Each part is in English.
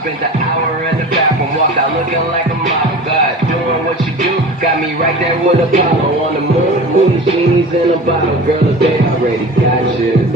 Spent the hour in the bathroom, walked out looking like a model. God, doing what you do, got me right there with Apollo on the moon. Putting genies in a bottle, girl, if they already got you.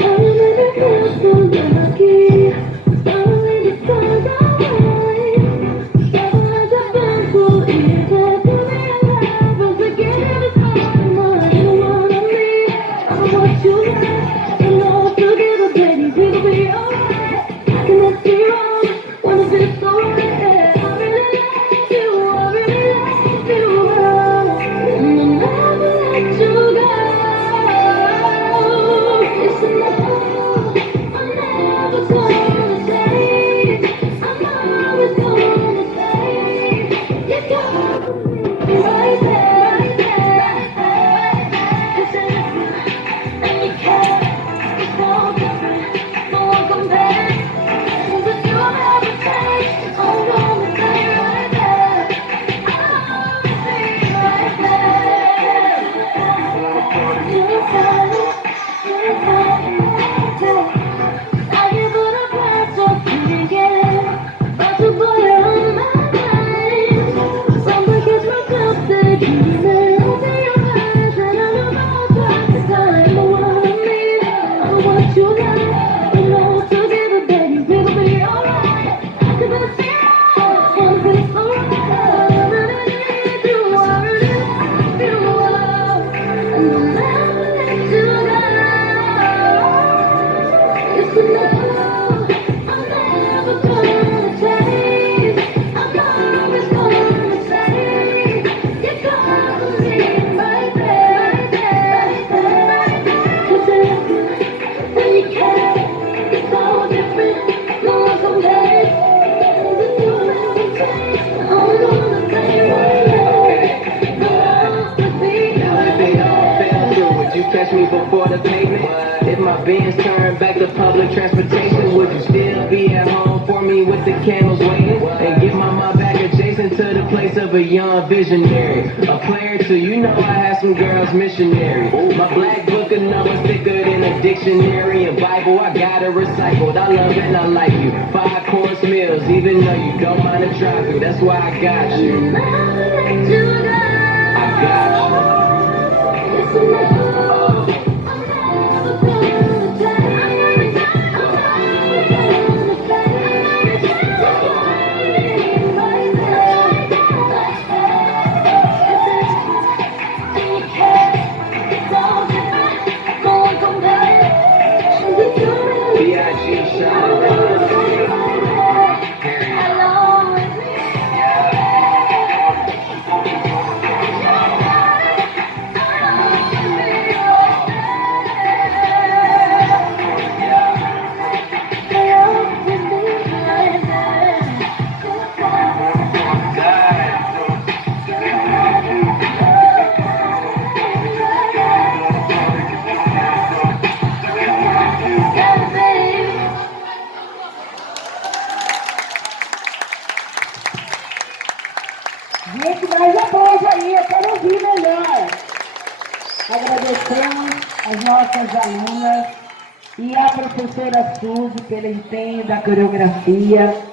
Catch me before the pavement. If my Benz turned back to public transportation, would you still be at home for me with the candles waiting? And give my mind back adjacent to the place of a young visionary. A player too, you know I had some girls missionary. My black book of numbers thicker than a dictionary. And Bible, I got it recycled. I love and I like you. 5 course meals, even though you don't mind a drive-through. That's why I got you. I got you. Gente, mais aplauso aí, eu quero ouvir melhor. Agradecemos as nossas alunas e a professora Suzy pelo empenho da coreografia.